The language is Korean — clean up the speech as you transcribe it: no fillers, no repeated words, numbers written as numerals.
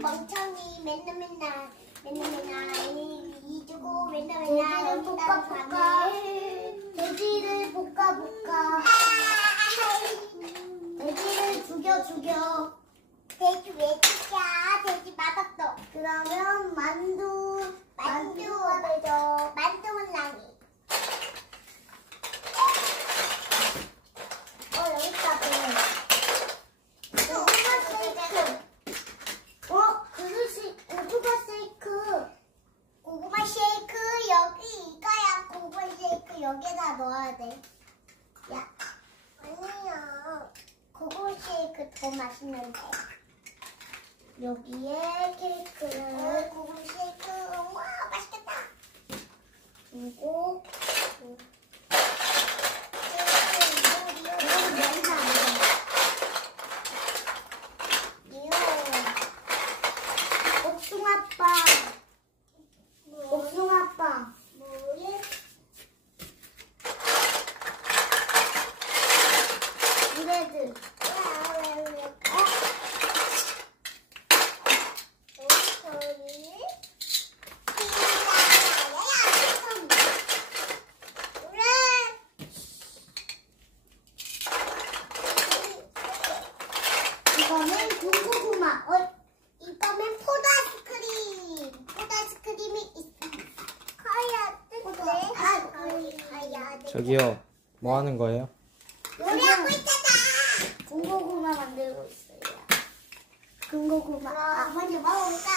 멍청이 맨날 이 주고 맨날 돼지를 볶아 돼지를 볶아 돼지를 죽여 돼지 왜 죽여? 돼지 맛없어. 그러면 만두가 되죠. 만두는 나니. 여기 있다. 오토바 세이크. 그릇이 오토바 세이크. 고구마 쉐이크 여기 이거야. 고구마 쉐이크 여기다 넣어야 돼. 야, 아니야. 고구마 쉐이크 더 맛있는데. 여기에 케이크를 고구마 쉐이크. 와, 맛있겠다. 두고 이거는 냄새 안 나. 복숭아빵. 뭐예? 브레드. 이거는 군고구마. 이거는 포도 아이스크림이 커야 뜯네. 저기요, 뭐 하는 거예요? 요리하고 있잖아. 군고구마 만들고 있어요. 군고구마. 먼저 먹어볼까?